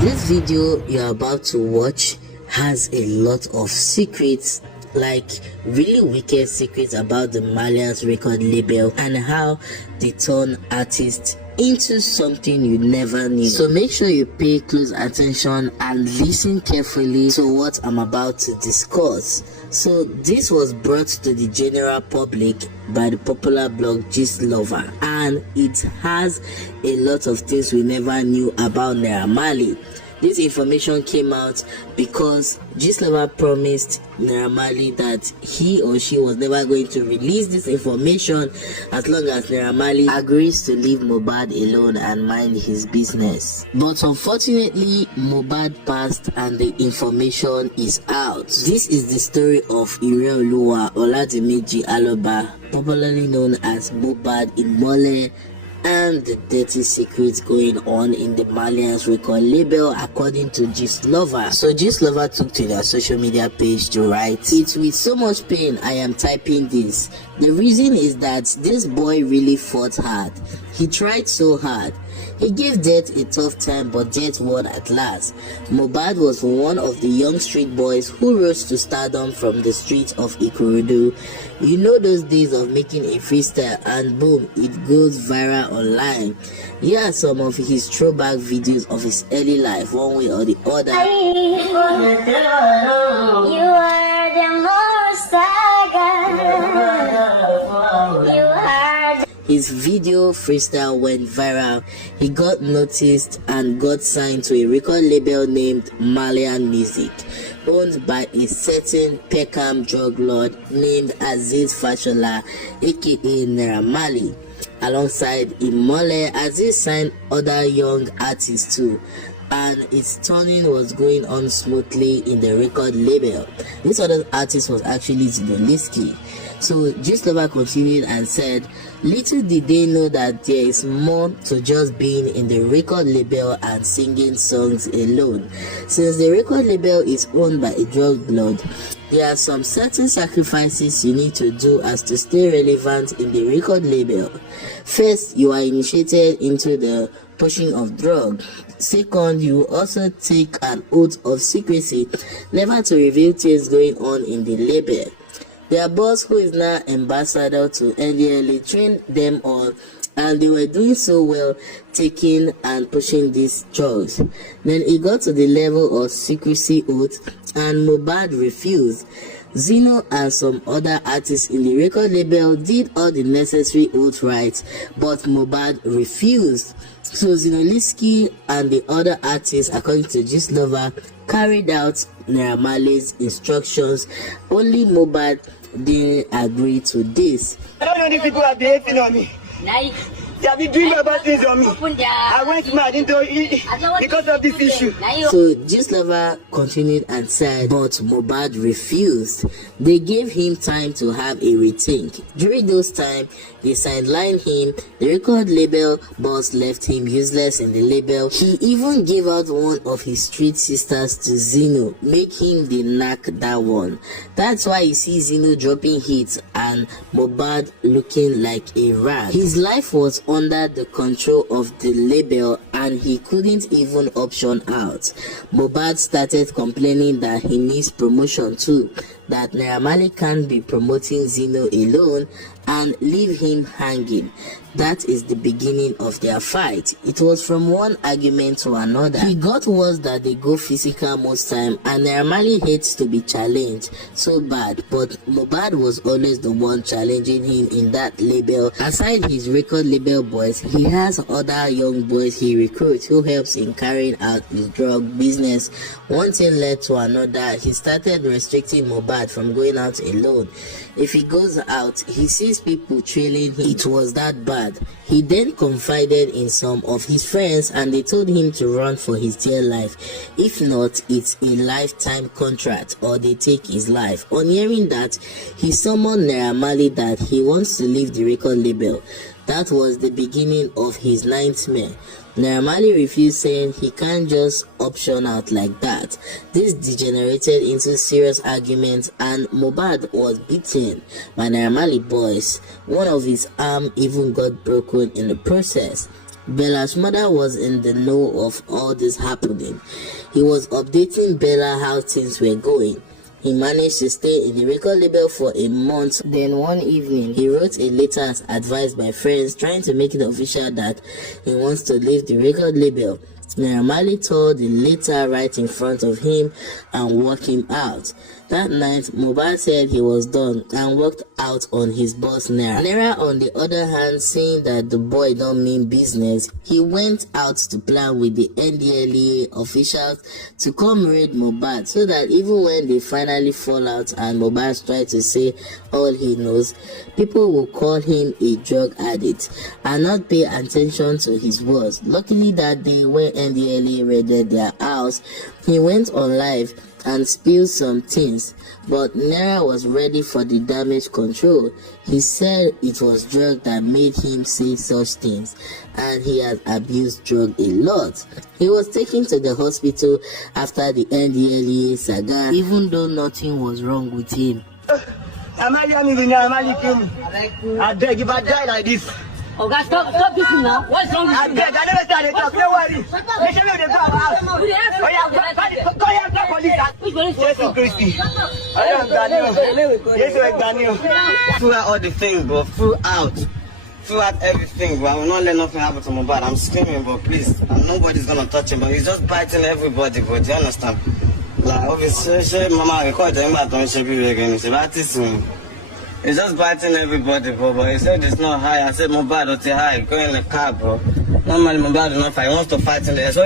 This video you're about to watch has a lot of secrets, like really wicked secrets about the Marley's record label and how they turn artists into something you never knew. So make sure you pay close attention and listen carefully to what I'm about to discuss. So this was brought to the general public by the popular blog Gistlover, and it has a lot of things we never knew about Marley. This information came out because Gistlover promised Marley that he or she was never going to release this information as long as Marley agrees to leave Mohbad alone and mind his business. But unfortunately, Mohbad passed and the information is out. This is the story of Ńaira Oladimeji Aloba, popularly known as Mohbad in Marley, and the dirty secrets going on in the Marley's record label, according to Gistlover. So Gistlover took to their social media page to write, "It's with so much pain I am typing this. The reason is that this boy really fought hard. He tried so hard. He gave Death a tough time, but Death won at last. Mohbad was one of the young street boys who rose to stardom from the streets of Ikorodu. You know those days of making a freestyle and boom, it goes viral online. Here are some of his throwback videos of his early life, one way or the other. You are the most I got. His video freestyle went viral. He got noticed and got signed to a record label named Marley Music, owned by a certain Peckham drug lord named Aziz Fashola, aka Marley. Alongside Imole, Aziz signed other young artists too, and its turning was going on smoothly in the record label. This other artist was actually Ńaira. So Gistlover continued and said, "Little did they know that there is more to just being in the record label and singing songs alone. Since the record label is owned by a drug lord, there are some certain sacrifices you need to do as to stay relevant in the record label. First, you are initiated into the pushing of drugs. Second, you also take an oath of secrecy, never to reveal things going on in the label. Their boss, who is now ambassador to NDLA, trained them all, and they were doing so well, taking and pushing these drugs. Then it got to the level of secrecy oath, and Mohbad refused. Zino and some other artists in the record label did all the necessary oath rights, but Mohbad refused. So Ńaira and the other artists, according to Gistlover, carried out Marley's instructions. Only Mohbad didn't agree to this. I don't know if people are hating on me. They have been doing bad things on me. I went mad into it because of this issue. So Gistlover continued and said, but Mohbad refused. They gave him time to have a rethink. During those time, they sidelined him. The record label boss left him useless in the label. He even gave out one of his street sisters to Zino, making the knack that one. That's why you see Zino dropping hits and Mohbad looking like a rat. His life was under the control of the label and he couldn't even option out. Mohbad started complaining that he missed promotion too, that Marley can't be promoting Zino alone and leave him hanging. That is the beginning of their fight. It was from one argument to another. He got worse that they go physical most time, and Marley hates to be challenged so bad, but Mohbad was always the one challenging him in that label. Aside his record label boys, he has other young boys he recruits who helps in carrying out his drug business. One thing led to another. He started restricting Mohbad from going out alone. If he goes out, he sees people trailing him. It was that bad. He then confided in some of his friends and they told him to run for his dear life. If not, it's a lifetime contract or they take his life. On hearing that, he summoned Marley that he wants to leave the record label. That was the beginning of his nightmare. Marley refused, saying he can't just option out like that. This degenerated into serious arguments and Mohbad was beaten by Marley boys. One of his arm even got broken in the process. Bella's mother was in the know of all this happening. He was updating Bella how things were going. He managed to stay in the record label for a month. Then one evening, he wrote a letter as advised by friends, trying to make it official that he wants to leave the record label. Marley tore the letter right in front of him and walked him out. That night, Mohbad said he was done and walked out on his boss Ńaira. Ńaira, on the other hand, seeing that the boy don't mean business, he went out to plan with the NDLEA officials to come raid Mohbad, so that even when they finally fall out and Mohbad tries to say all he knows, people will call him a drug addict and not pay attention to his words. Luckily that day, when NDLEA raided their house, he went on live and spilled some things, but Ńaira was ready for the damage control. He said it was drug that made him say such things, and he has abused drug a lot. He was taken to the hospital after the NDLEA saga, even though nothing was wrong with him. I beg, if I die like this. Oh, guys, stop this now. What's wrong with you? I beg, I never started talking. Don't worry. They should be the go out. Oh, yeah, call your police. Jesus Christ. I am Daniel. Yes, Daniel. Throughout all the things, bro. Throughout everything, bro. I will not let nothing happen to Mohbad. I'm screaming, bro. Please. And nobody's gonna touch him, but he's just biting everybody, bro. Do you understand? Like, obviously, Mama, I call them back on Shebi again. It's about this one. He's just biting everybody, bro. But he said it's not high. I said, Mohbad, what's high? Go in the car, bro. Normally, Mohbad is not fight. He wants to fight in there. It's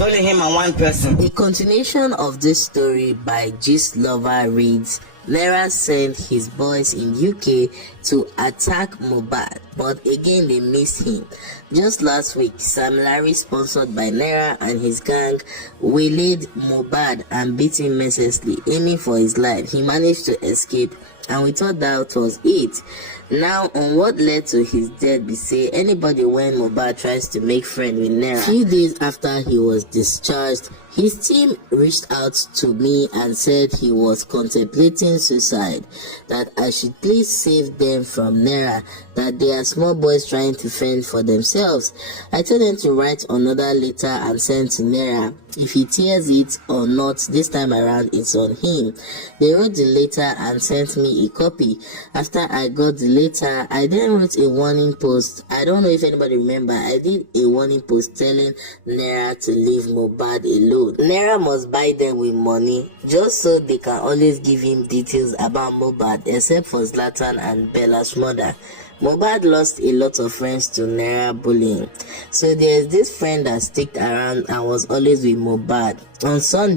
only him and one person. A continuation of this story by Gistlover reads, Ńaira sent his boys in UK to attack Mohbad, but again they missed him. Just last week, Sam Larry, sponsored by Ńaira and his gang, waylaid Mohbad and beat him mercilessly, aiming for his life. He managed to escape, and we thought that was it. Now, on what led to his death, we say anybody when Mohbad tries to make friends with Ńaira. A few days after he was discharged, his team reached out to me and said he was contemplating suicide, that I should please save them from Ńaira, that they are small boys trying to fend for themselves. I told them to write another letter and send to Ńaira. If he tears it or not, this time around it's on him. They wrote the letter and sent me a copy. After I got the letter, I then wrote a warning post. I don't know if anybody remember, I did a warning post telling Ńaira to leave Mohbad alone. Ńaira must buy them with money, just so they can always give him details about Mohbad, except for Zlatan and Bella's mother. Mohbad lost a lot of friends to Ńaira bullying. So there's this friend that sticked around and was always with Mohbad. On Sunday,